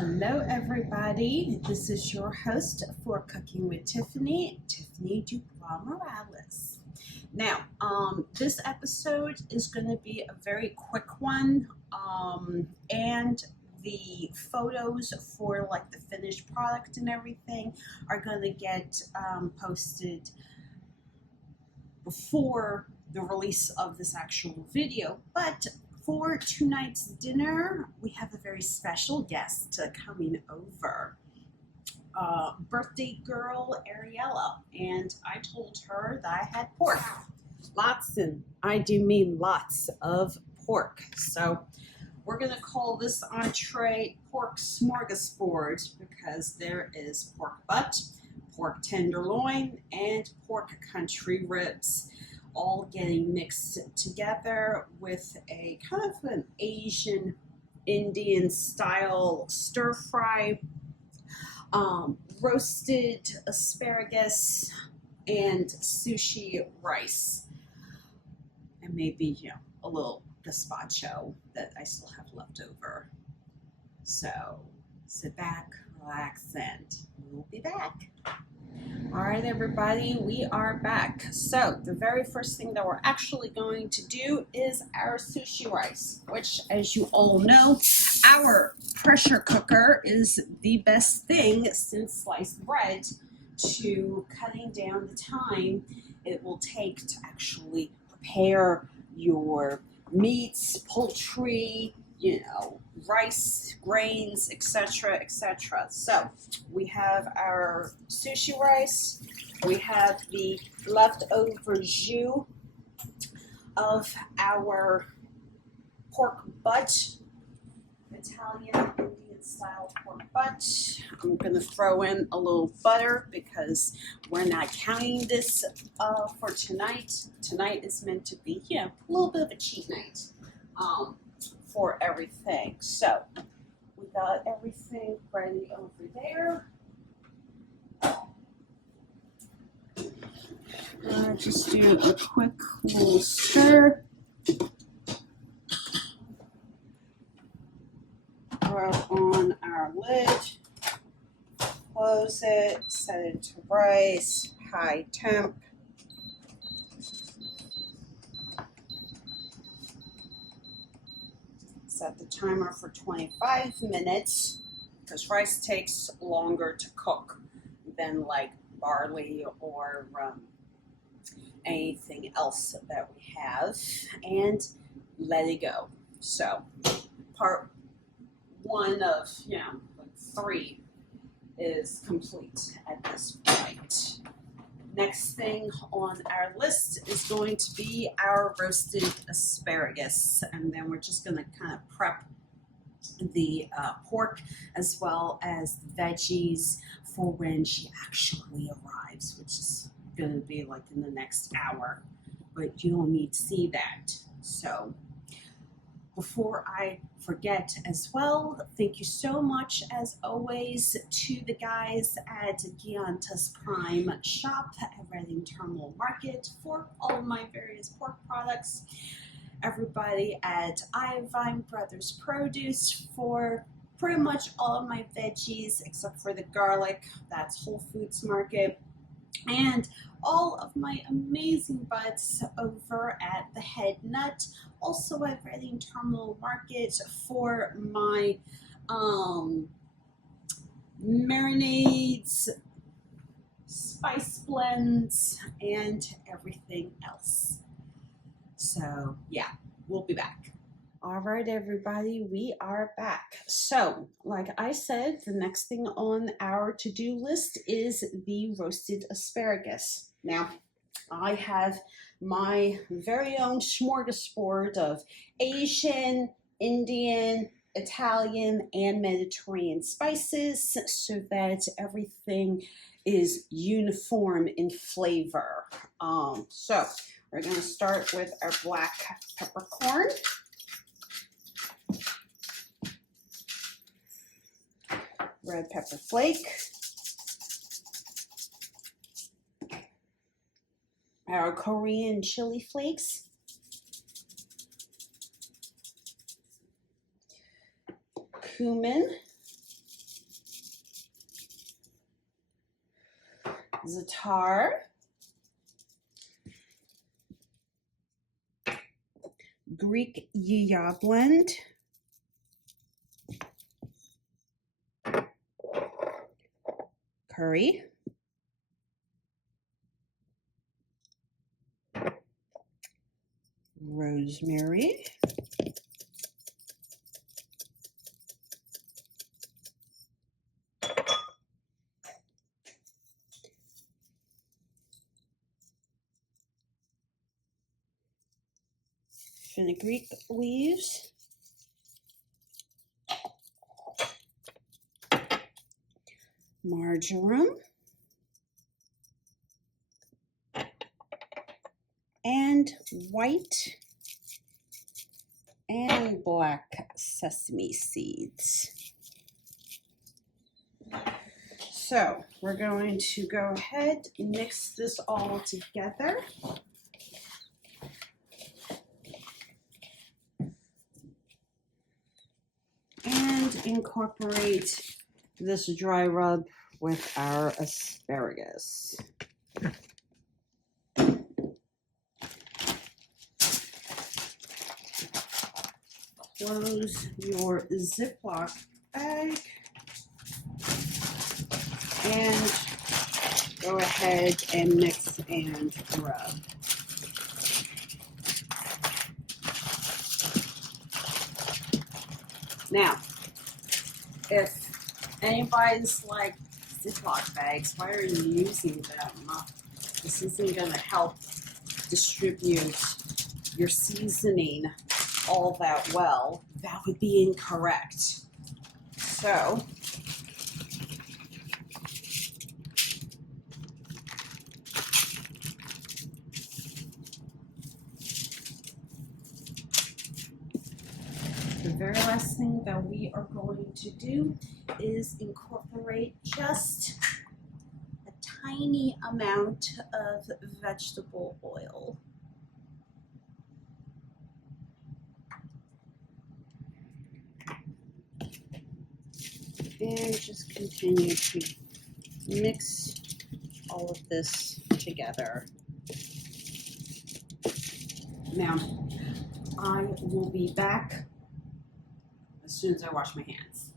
Hello everybody, this is your host for Cooking with Tiffany, Tiffany DuBois-Morales. Now, this episode is going to be a very quick one, and the photos for like the finished product and everything are going to get posted before the release of this actual video. But for tonight's dinner, we have a very special guest coming over, birthday girl Ariella, and I told her that I had pork. Lots, and I do mean lots of pork. So we're gonna call this entree pork smorgasbord because there is pork butt, pork tenderloin, and pork country ribs, all getting mixed together with a kind of an Asian Indian style stir fry, roasted asparagus, and sushi rice, and maybe a little gazpacho that I still have left over. So sit back, relax, and we'll be back. All right, everybody, we are back. So the very first thing that we're actually going to do is our sushi rice, which, as you all know, our pressure cooker is the best thing since sliced bread to cutting down the time it will take to actually prepare your meats, poultry, rice, grains, etc., etc. So we have our sushi rice. We have the leftover jus of our pork butt, Italian Indian style pork butt. I'm going to throw in a little butter because we're not counting this for tonight. Tonight is meant to be, a little bit of a cheat night. For everything. So we got everything ready over there. Just do a quick little stir. Throw on our lid. Close it. Set it to rice. High temp. Set the timer for 25 minutes because rice takes longer to cook than like barley or anything else that we have, and let it go. So part one of three is complete at this point. Next thing on our list is going to be our roasted asparagus, and then we're just going to kind of prep the pork as well as the veggies for when she actually arrives, which is going to be like in the next hour, but you don't need to see that. So before I forget as well, thank you so much as always to the guys at Gianta's Prime Shop at Reading Terminal Market for all of my various pork products. Everybody at Ivine Brothers Produce for pretty much all of my veggies except for the garlic. That's Whole Foods Market. And all of my amazing butts over at the Head Nut, also at Reading Terminal Market for my marinades, spice blends, and everything else. So yeah, we'll be back. All right, everybody, we are back. So, like I said, the next thing on our to-do list is the roasted asparagus. Now, I have my very own smorgasbord of Asian, Indian, Italian, and Mediterranean spices so that everything is uniform in flavor. So, we're going to start with our black peppercorn. Red pepper flake, our Korean chili flakes, cumin, za'atar, Greek ya blend, curry, rosemary, fenugreek leaves, marjoram, and white and black sesame seeds. So we're going to go ahead and mix this all together. And incorporate this dry rub with our asparagus. Close your Ziploc bag and go ahead and mix and rub. Now, if anybody's like, Ziploc bags, why are you using them? This isn't going to help distribute your seasoning all that well. That would be incorrect. So, the very last thing that we are going to do is incorporate just a tiny amount of vegetable oil. And just continue to mix all of this together. Now, I will be back as soon as I wash my hands.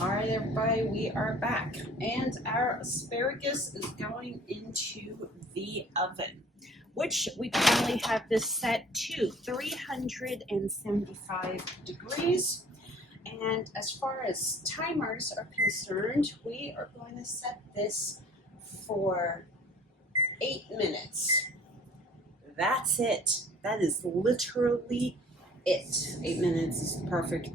All right, everybody, we are back. And our asparagus is going into the oven, which we currently have this set to 375 degrees. And as far as timers are concerned, we are going to set this for 8 minutes. That's it. That is literally it. 8 minutes is the perfect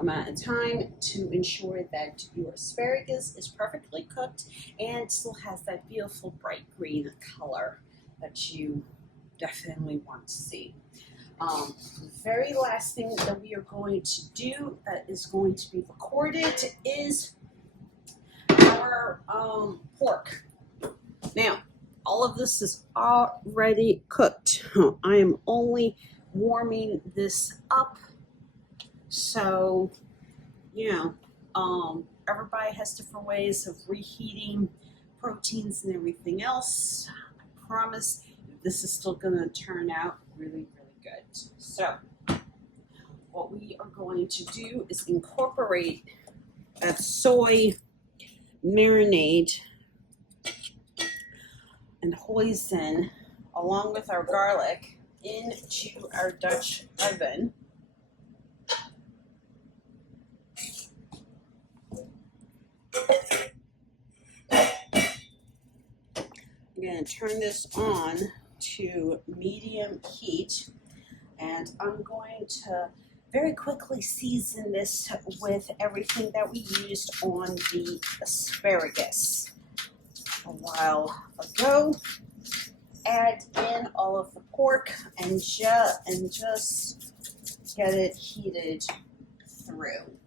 amount of time to ensure that your asparagus is perfectly cooked and still has that beautiful bright green color that you definitely want to see. The very last thing that we are going to do that is going to be recorded is our pork. Now, all of this is already cooked. I am only warming this up, so everybody has different ways of reheating proteins and everything else. I promise this is still going to turn out really good. So what we are going to do is incorporate that soy marinade and hoisin along with our garlic into our Dutch oven. I'm going to turn this on to medium heat, and I'm going to very quickly season this with everything that we used on the asparagus a while ago. Add in all of the pork and just get it heated through.